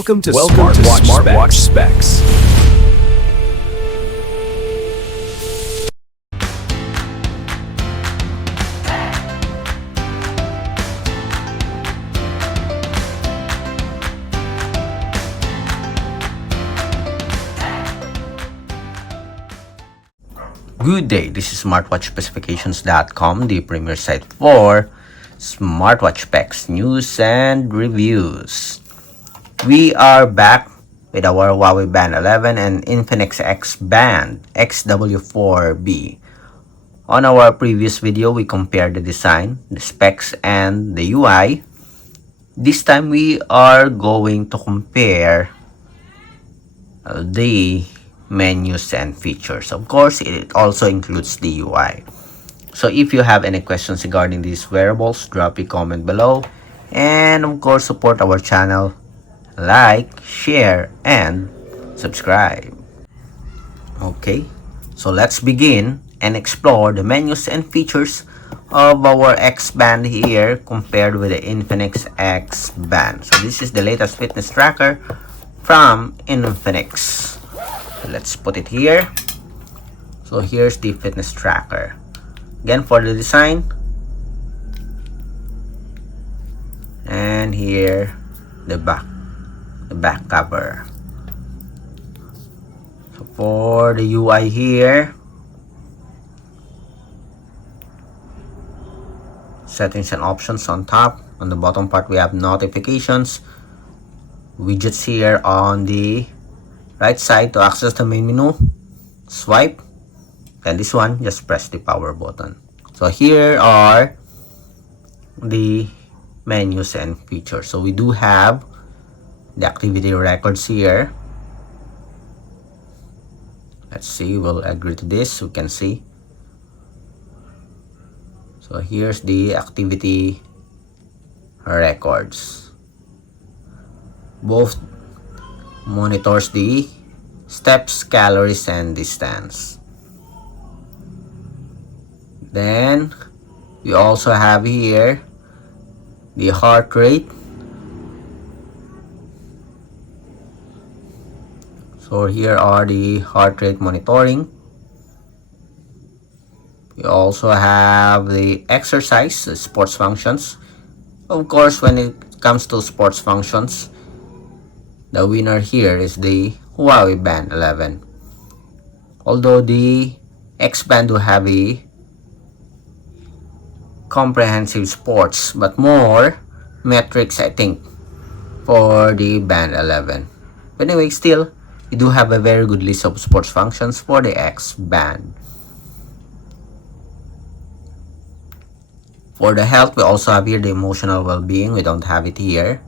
Welcome to Smartwatch Specs. Good day, this is smartwatchspecifications.com, the premier site for smartwatch specs, news, and reviews. We are back with our Huawei Band 11 and Infinix XBand XW4B. On our previous video, we compared the design, the specs, and the UI. This time, we are going to compare the menus and features. Of course, it also includes the UI. So if you have any questions regarding these wearables, drop a comment below, and of course support our channel, like, share, and subscribe. Okay, so let's begin and explore the menus and features of our X Band here compared with the Infinix X Band. So this is the latest fitness tracker from Infinix. Let's put it here. So here's the fitness tracker. Again, for the design, and here the back cover. So for the UI here, settings and options on top. On the bottom part, we have notifications, widgets here on the right side to access the main menu. Swipe, and this one, just press the power button. So here are the menus and features. So we do have the activity records here. Let's see, we'll agree to this. We can see. So here's the activity records. Both monitors the steps, calories, and distance. Then we also have here the heart rate. So here are the heart rate monitoring. We also have the exercise, the sports functions. Of course, when it comes to sports functions, the winner here is the Huawei Band 11. Although the X Band will have a comprehensive sports, but more metrics, I think, for the Band 11. But anyway, still, we do have a very good list of sports functions for the X Band. For the health, we also have here the emotional well-being. We don't have it here.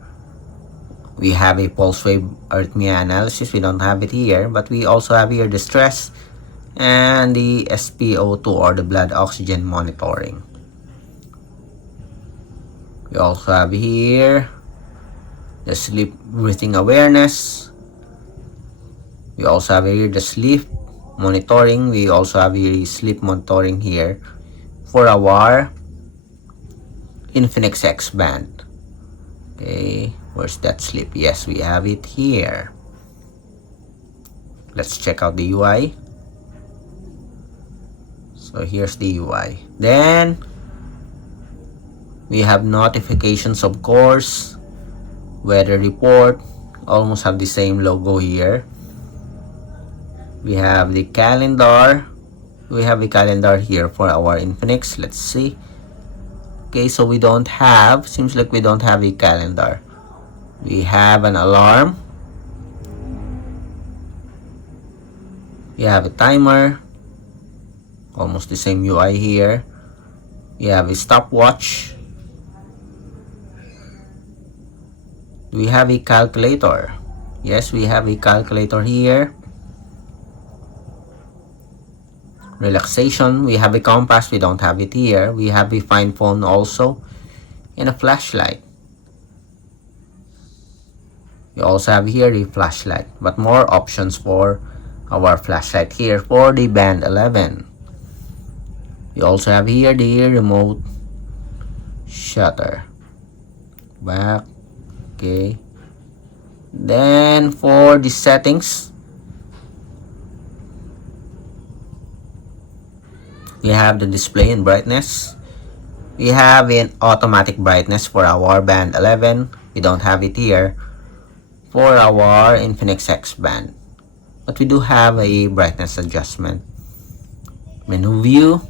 We have a pulse wave arrhythmia analysis. We don't have it here, but we also have here the stress and the SpO2 or the blood oxygen monitoring. We also have here the sleep breathing awareness. We also have here the sleep monitoring. We also have here sleep monitoring here for our Infinix X Band. Okay, where's that sleep? Yes, we have it here. Let's check out the UI. So here's the UI. Then we have notifications, of course, weather report, almost have the same logo here. We have the calendar. We have a calendar here for our Infinix. Let's see. Okay, so we don't have, seems like we don't have a calendar. We have an alarm. We have a timer. Almost the same UI here. We have a stopwatch. We have a calculator. Yes, we have a calculator here. Relaxation, we have a compass. We don't have it here. We have a find phone also, and a flashlight. We also have here a flashlight, but more options for our flashlight here for the Band 11. We also have here the remote shutter. Back. Okay. Then for the settings, we have the display and brightness. We have an automatic brightness for our band 11. We don't have it here for our Infinix XBand, but we do have a brightness adjustment. Menu view,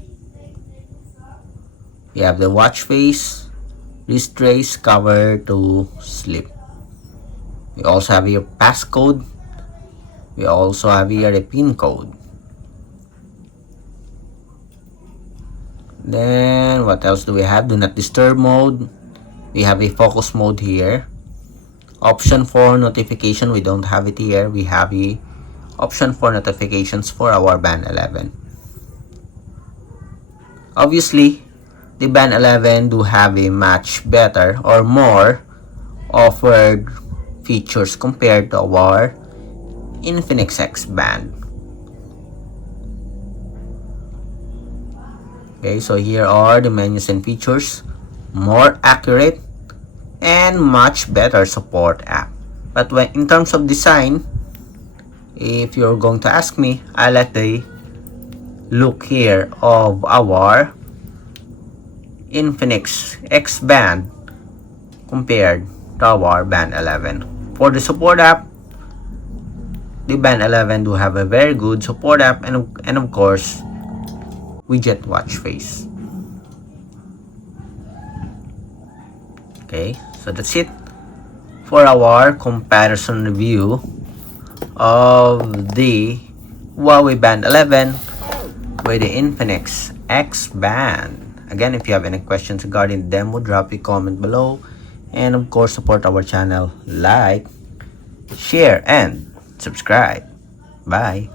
we have the watch face, wrist trace, cover to sleep. We also have your passcode. We also have here a pin code. Then what else do we have? Do not disturb mode. We have a focus mode here. Option for notification, we don't have it here. We have a option for notifications for our band 11. Obviously, the band 11 do have a much better or more offered features compared to our Infinix XBand. Okay, so here are the menus and features, more accurate and much better support app. But when in terms of design, if you're going to ask me, I like the look here of our Infinix XBand compared to our band 11. For the support app, the band 11 do have a very good support app and of course widget watch face. Okay, so that's it for our comparison review of the Huawei Band 11 with the Infinix XBand. Again, if you have any questions regarding the demo, drop a comment below, and of course support our channel, like, share and subscribe. Bye.